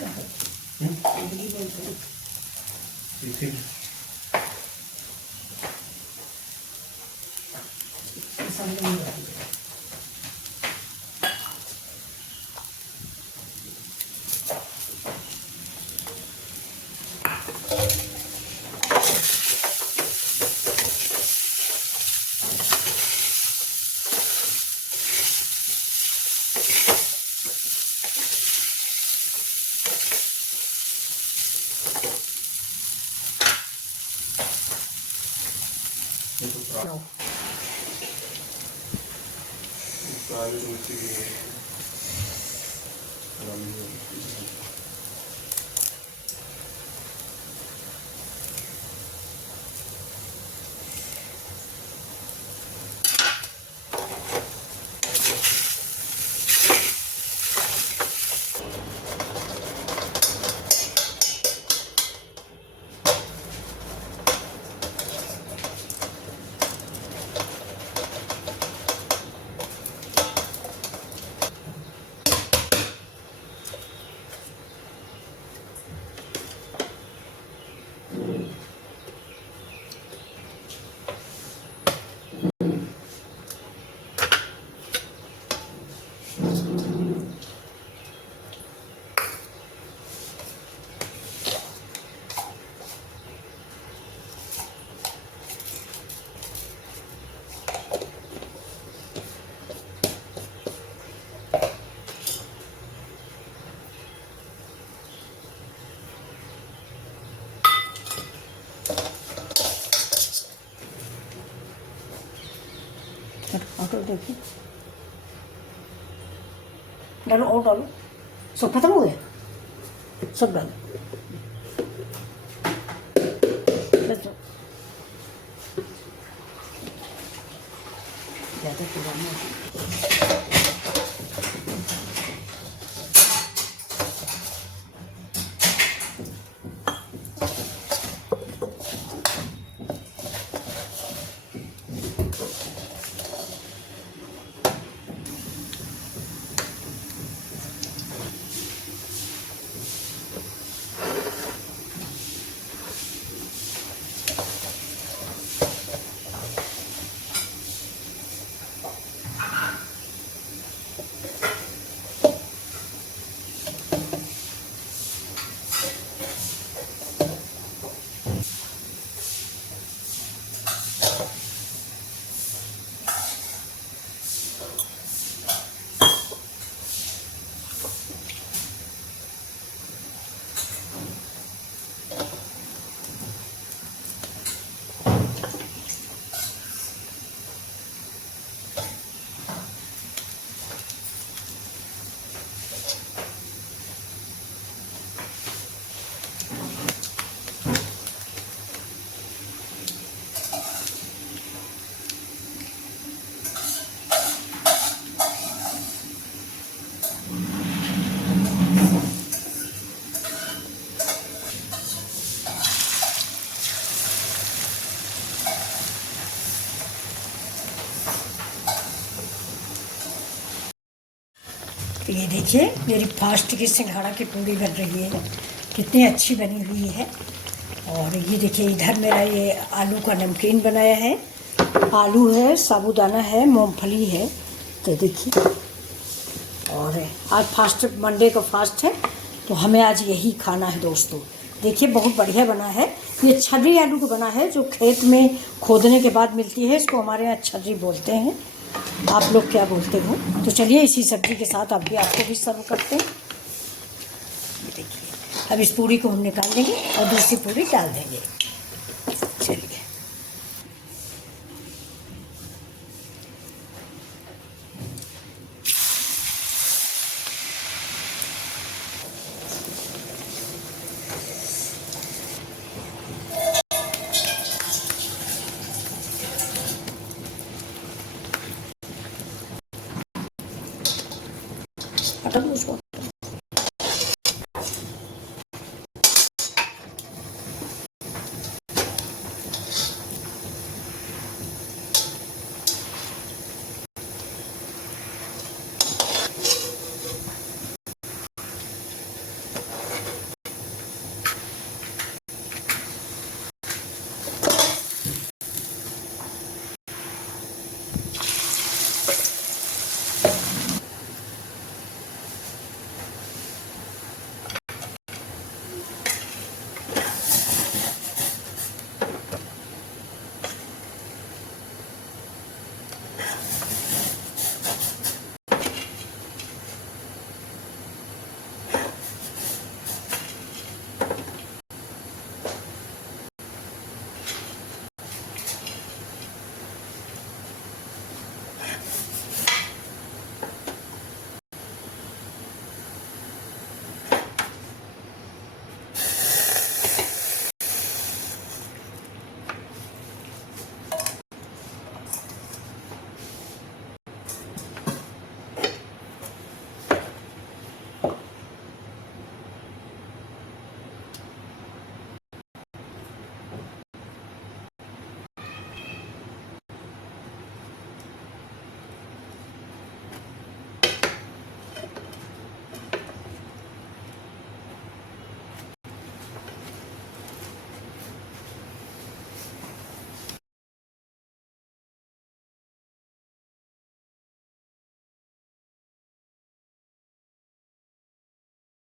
कहाँ इडली बोलते हैं। सामने नहीं आती है। ऑटो देखिए, डालो और डालो, सब खत्म हो गया, सब डालो बस। ज़्यादा पुराना तो ये देखिए मेरी फास्ट की सिंघाड़ा की पूड़ी बन रही है, कितनी अच्छी बनी हुई है। और ये देखिए इधर मेरा ये आलू का नमकीन बनाया है, आलू है, साबूदाना है, मूंगफली है। तो देखिए, और आज फास्ट मंडे का फास्ट है तो हमें आज यही खाना है दोस्तों। देखिए बहुत बढ़िया बना है, ये छर्री आलू का बना है जो खेत में खोदने के बाद मिलती है, इसको हमारे यहाँ छर्री बोलते हैं, आप लोग क्या बोलते हो। तो चलिए इसी सब्जी के साथ आपको भी सर्व करते हैं। ये देखिए अब इस पूरी को हम निकाल देंगे और दूसरी पूरी डाल देंगे।